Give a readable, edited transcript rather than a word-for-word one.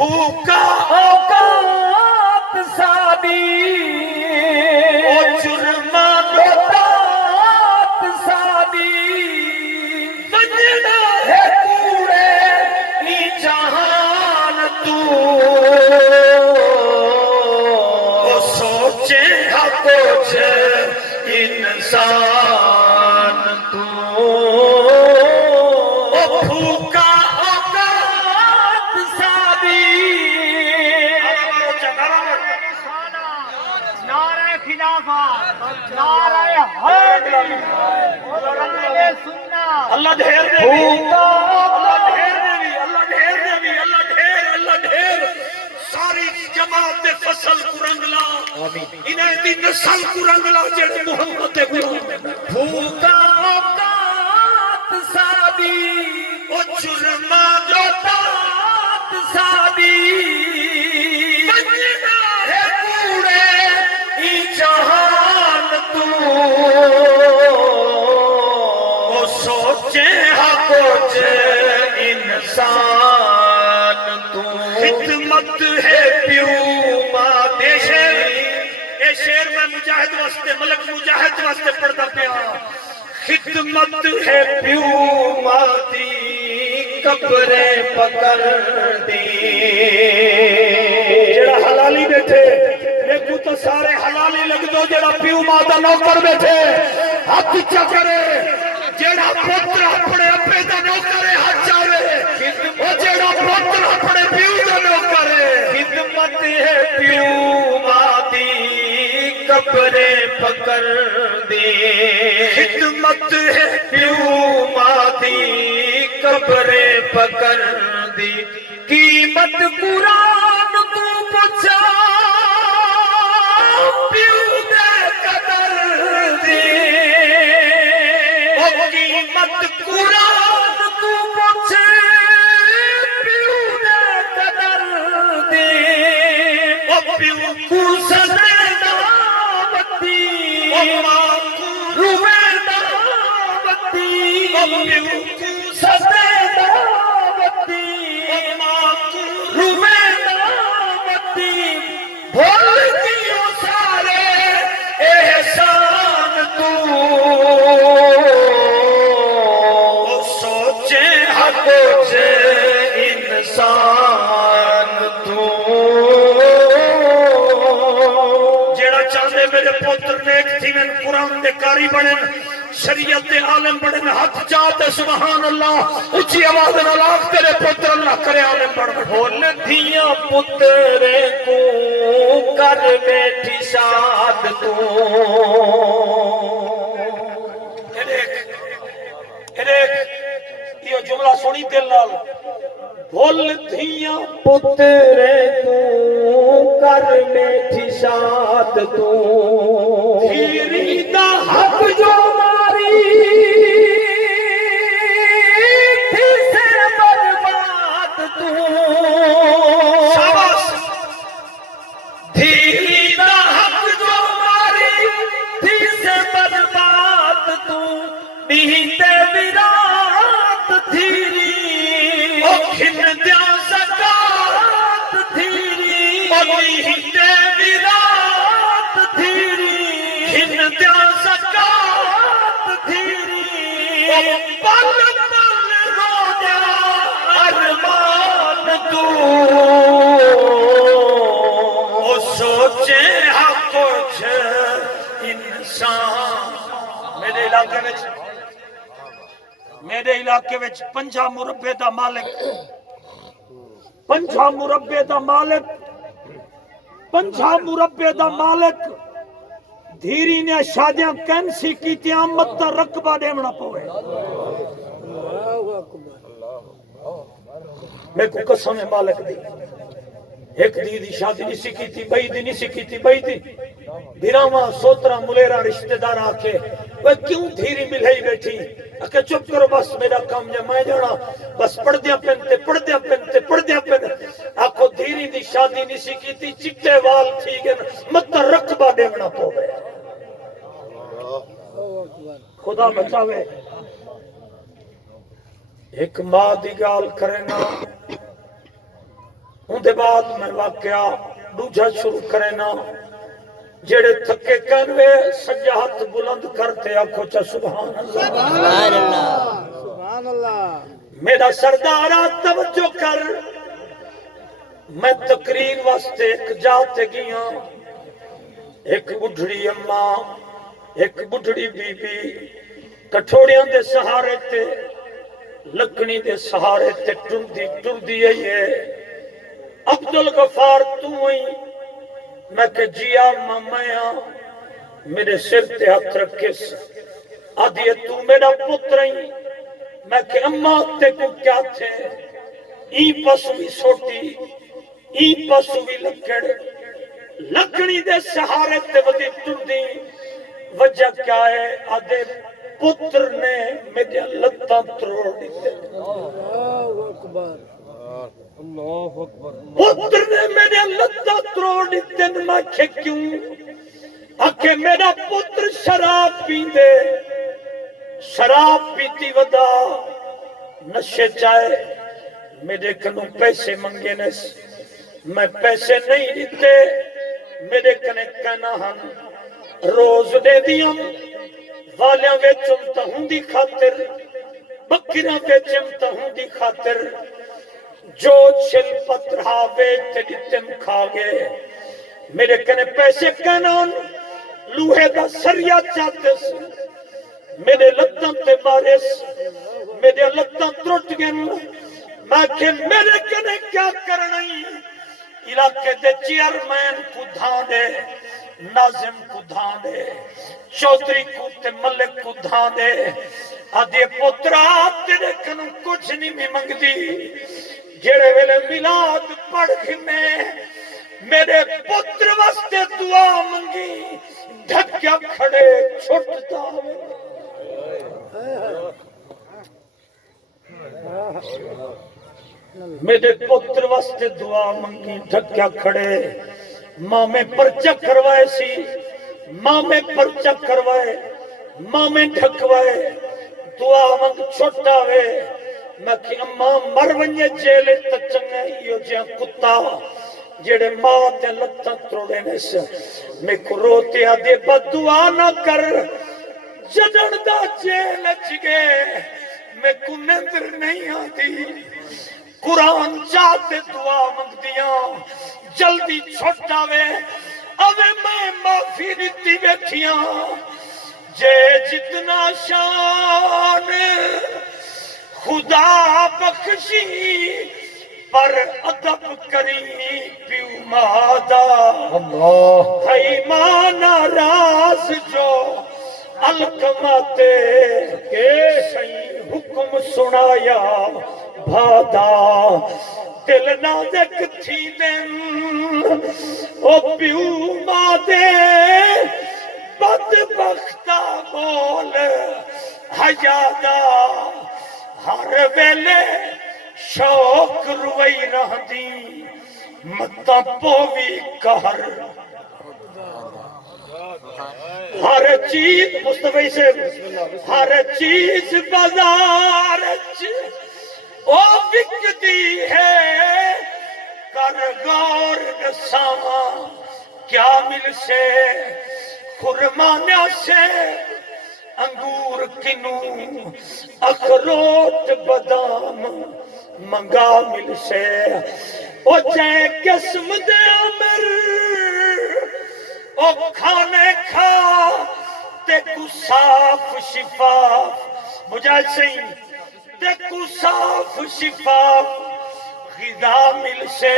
بھوکا اوقات سادی جرما اوقات سادی بننا ہے کوڑے ای جہان تو سوچے کچھ انسان تو بھوکا اوقات سادی نعرہ خلافت نعرہ حیدری سنت اللہ ڈھیر دے بھی اللہ ڈھیر دے بھی اللہ ڈھیر دے بھی اللہ ڈھیر ساری جماعت فصل کو رنگ لا انہیں دی نسل کو رنگ لا جیڑ محمد گروہ بھوکا اوقات سادی جرما اوقات سادی بننا ہے کوڑے ای جہان تو سوچے کچھ انسان تو خدمت ہے پیو ماں اے شیر میں مجاہد واسطے ملک مجاہد واسطے پڑھتا پیا خدمت ہے پیو ماتی کپڑے پکڑ دی جڑا حلالی بیٹھے لیکو تو سارے حلالی لگ دو جڑا پیو ماتا نوکر بیٹھے ہاتھ چا کرے جڑا پتر اپنے اپنے دا نوکر ہے ہاتھ چاہے وہ جڑا پتر اپنے پیو دا نوکر ہے خدمت ہے پیو ماتی کپڑے پکڑ دی خدمت ہے پیو ماتی کپڑے پکڑ دی قیمت قرآن تو پوچھا پیو دے قدر دی قیمت قرآن تو پوچھے پیو دے قدر دی پیو کو سزے دعوتی روے دعوتی سزے دعوتی روے دعوتی بھول دیو سارے احسان تو سوچے کچھ انسان تو جیڑا چاہتے میرے پوتر نیک تھی میں قرآن دے کاری بڑھن شریعت دے عالم بڑھن ہاتھ چاہتے سبحان اللہ اچھی آواز نلاغ تیرے پوتر اللہ کرے عالم بڑھن بھول دیا پترے کو کر بیٹھی شاد تو ایک یہ جملہ سنی دل لال بھول دیا پترے کو کر بیٹھی شاد تو ہیری دا حق جو ماری تھی سے برباد تو شاباش دھیری دا حق جو ماری تھی سے برباد تو نیتے ویرات دھیری او کھن دیا زکات دھیری نیتے ویرات دھیری کھن دیا زکات دھیری پل پل رو جا ارمان تو او سوچے ہاں کچھ انسان میرے علاقے وچ 50 مربے دا مالک 50 مربے دا مالک 50 مربے دا مالک دھیری نے شادیاں کینسی کیتیاں مت دا رقبہ دیونا پوے میں کو قسم مالک دی ایک دی شادی نہیں سی کیتی بئی دی نہیں سی کیتی بئی دی بھیراواں سوترا ملیرا رشتہ دار آکے وہ کیوں دھیری ملہی بیٹھی کہ چپ کرو بس میرا کام جا میں جانا بس پڑھ دیا پہنتے آکو دھیری دی شادی نہیں سی کیتی چٹے وال تھی گئے مت رقبہ دیونا پوے خدا بچاوے ایک ماں دی گال کرنا ان دے بعد میں واقعہ دوجا شروع کرے نا جڑے تھکے کنوے سجا ہاتھ بلند کرتے آکھو چا سبحان اللہ سبحان اللہ سبحان اللہ میرا سردارہ توجہ کر میں تقریر واسطے ایک جاتے گیا ایک بڑھڑی اماں ایک بڑھڑی بی بی کٹھوڑیاں دے سہارے تے لکڑی دے سہارے تے ٹر دی ہے عبدالغفار تو ہوئی میں کہ جیا مامایا میرے سر تے ہاتھ رکھے آدھی تو میرا پتر ہی میں کہ اماں تے کو کیا تھے ای پسو بھی سوٹی ای پسو بھی لکڑی دے سہارے تے ودی ٹر دی وجہ کیا ہے آدھے پتر نے میرے لتاں تروڑ دیتے اللہ اکبر پتر نے میرے لتاں تروڑ دیتے میں کہ کیوں آکھے میرا پتر شراب پیندے شراب پیتی ودا نشے چاہے میرے کنوں پیسے منگے نس میں پیسے نہیں دیتے میرے کنے کہنا ہم روز دے دیاں والیاں ویچم تہوں دی خاطر بکریاں ویچم تہوں دی خاطر جو چھل پترہا ویچ دیتم کھا گئے میرے کنے پیسے کہنا لوہے دا سریا چاہتے سے میرے لتاں تے بارس میرے لتاں ترٹ گئے میں کہ میرے کنے کیا کرنی علاقے دے چیئرمین کو دھان دے ناظم کو دھان دے چودری کو تے ملک کو دھان دے آدھے پترا تیرے کنوں کچھ نہیں میں منگ دی جڑے ویلے میلاد پڑھ گھنے میرے پتر واسطے دعا منگی دھکیا کھڑے چھوٹتا میرے پتر واسطے دعا منگی دھکیا کھڑے ماں میں پرچہ کروائے سی ماں میں پرچہ کروائے ماں میں ڈھکوائے دعا منگ چھوٹا وے میں کہ اماں مر ونجے جیلے تچنگے یہ جہاں کتا جڑے ماں تے لتاں تروڑے نے سے میں کو روتے آدھے بد دعا نہ کر جدن دا جیل چگے میں کو نندر نہیں آدھی قرآن چاہتے دعا منگ دیاں جلدی چھوٹا وے اوے میں معافی دیتی بیٹھیاں جے جتنا شان خدا بخشی پر ادب کری پیو مادا بھائی ماں ناراض جو الکماتے کہ صحیح حکم سنایا بھادا دل نازک تھی دن او پیو مادے بدبختہ بول حیادہ ہر ویلے شوق روئی رہدی متا پووی کہر ہر چیز مصطفی سے ہر چیز بازار او بکتی ہے کر غور نساں کیا مل سے خرمانہ سے انگور کنوں اخروٹ بادام منگا مل سے او جائے قسم دے عمر او کھانے کھا تے کو صاف شفاف مجھے صحیح تے کو صاف شفاف غذا مل سے